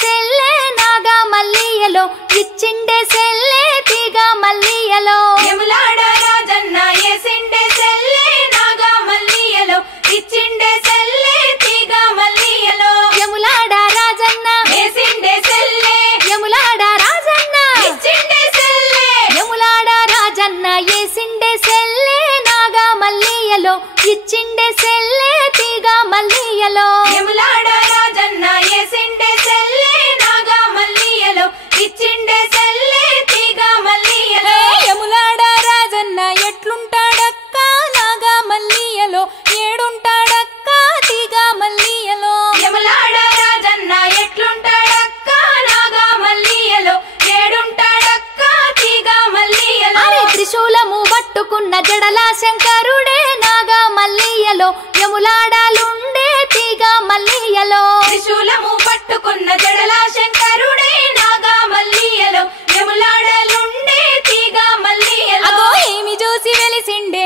సెల్లే నాగా మల్లియలో ఇచ్చిండే సెల్లే తీగ మల్లియలో యములాడ రాజన్న ఏసిండే సెల్లే నాగా మల్లియలో ఇచ్చిండే సెల్లే తీగ మల్లియలో యములాడ రాజన్న ఏసిండే సెల్లే యములాడ రాజన్న ఇచ్చిండే సెల్లే యములాడ రాజన్న ఏసిండే సెల్లే నాగా మల్లియలో ఇచ్చిండే సెల్లే తీగ మల్లియలో యములాడ రాజన్న ఏసిండే సెల్లే నాగా మల్లియలో ఇచ్చిండే సెల్లే తీగ మల్లియలో యములాడ రాజన్న ఎట్లుంటాడక్క నాగా మల్లియలో ఏడుంటాడక్క తీగ మల్లియలో యములాడ రాజన్న ఎట్లుంటాడక్క నాగా మల్లియలో ఏడుంటాడక్క తీగ మల్లియలో అరే త్రిశూలము పట్టుకున్న జడల శంకరుడే నాగా మల్లియలో యములాడాలుండే తీగ మల్లియలో త్రిశూలము పట్టుకున్న జడల శంకరుడే నాగా మల్లియలో యములాడలుండే తీగ మల్లియలో అగో ఏమి చూసి వెలిసిండే